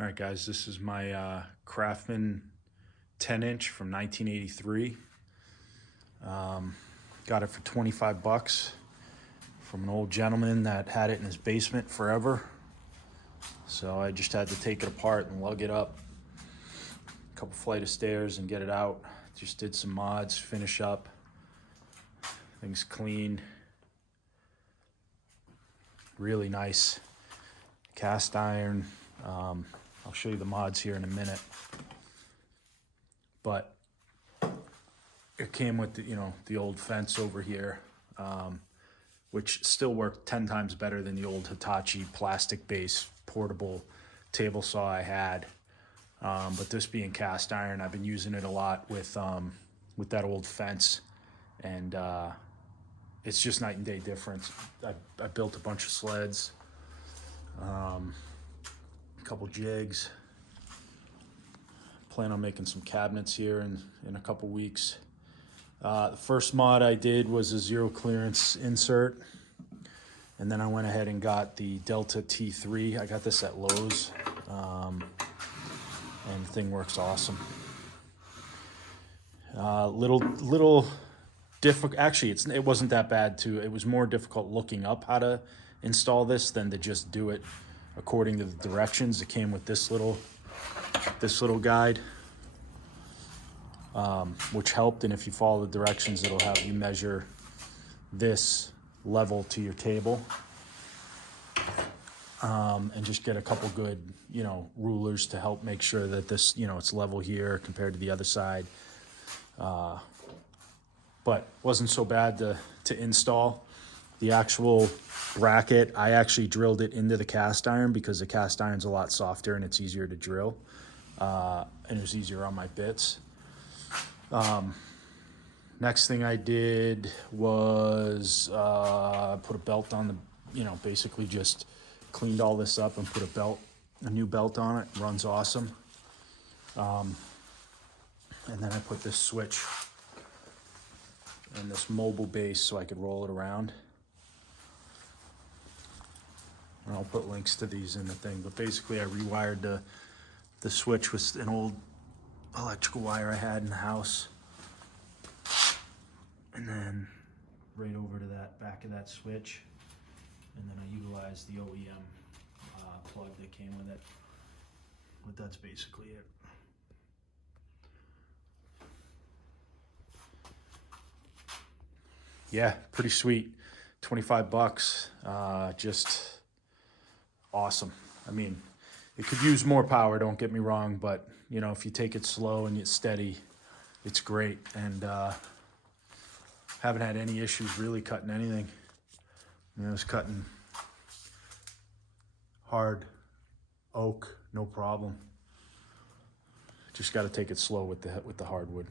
All right, guys, this is my Craftsman 10-inch from 1983. Got it for 25 bucks from an old gentleman that had it in his basement forever. So I just had to take it apart and lug it up a couple flight of stairs and get it out. Just did some mods, finish up. Things clean. Really nice cast iron. I'll show you the mods here in a minute. But it came with the old fence over here, which still worked 10 times better than the old Hitachi plastic base portable table saw I had. But this being cast iron, I've been using it a lot with that old fence, and it's just night and day difference. I built a bunch of sleds, a couple jigs. Plan on making some cabinets here in a couple weeks. The first mod I did was a zero clearance insert, and then I went ahead and got the Delta T3. I got this at Lowe's, and the thing works awesome. Little difficult. Actually, it wasn't that bad too. It was more difficult looking up how to install this than to just do it according to the directions. It came with this little guide, which helped. And if you follow the directions, it'll have you measure this level to your table, and just get a couple good rulers to help make sure that this it's level here compared to the other side. But wasn't so bad to install. The actual bracket, I actually drilled it into the cast iron because the cast iron's a lot softer and it's easier to drill, and it was easier on my bits. Next thing I did was put a belt on the, basically just cleaned all this up and put a new belt on it. Runs awesome. And then I put this switch and this mobile base so I could roll it around. And I'll put links to these in the thing, but basically I rewired the switch with an old electrical wire I had in the house, and then right over to that back of that switch, and then I utilized the OEM plug that came with it. But that's basically it. Yeah, pretty sweet. 25 bucks. Just awesome. I mean, it could use more power, don't get me wrong, but if you take it slow and it's steady, it's great. And haven't had any issues really cutting anything. It's cutting hard oak, no problem. Just got to take it slow with the hardwood.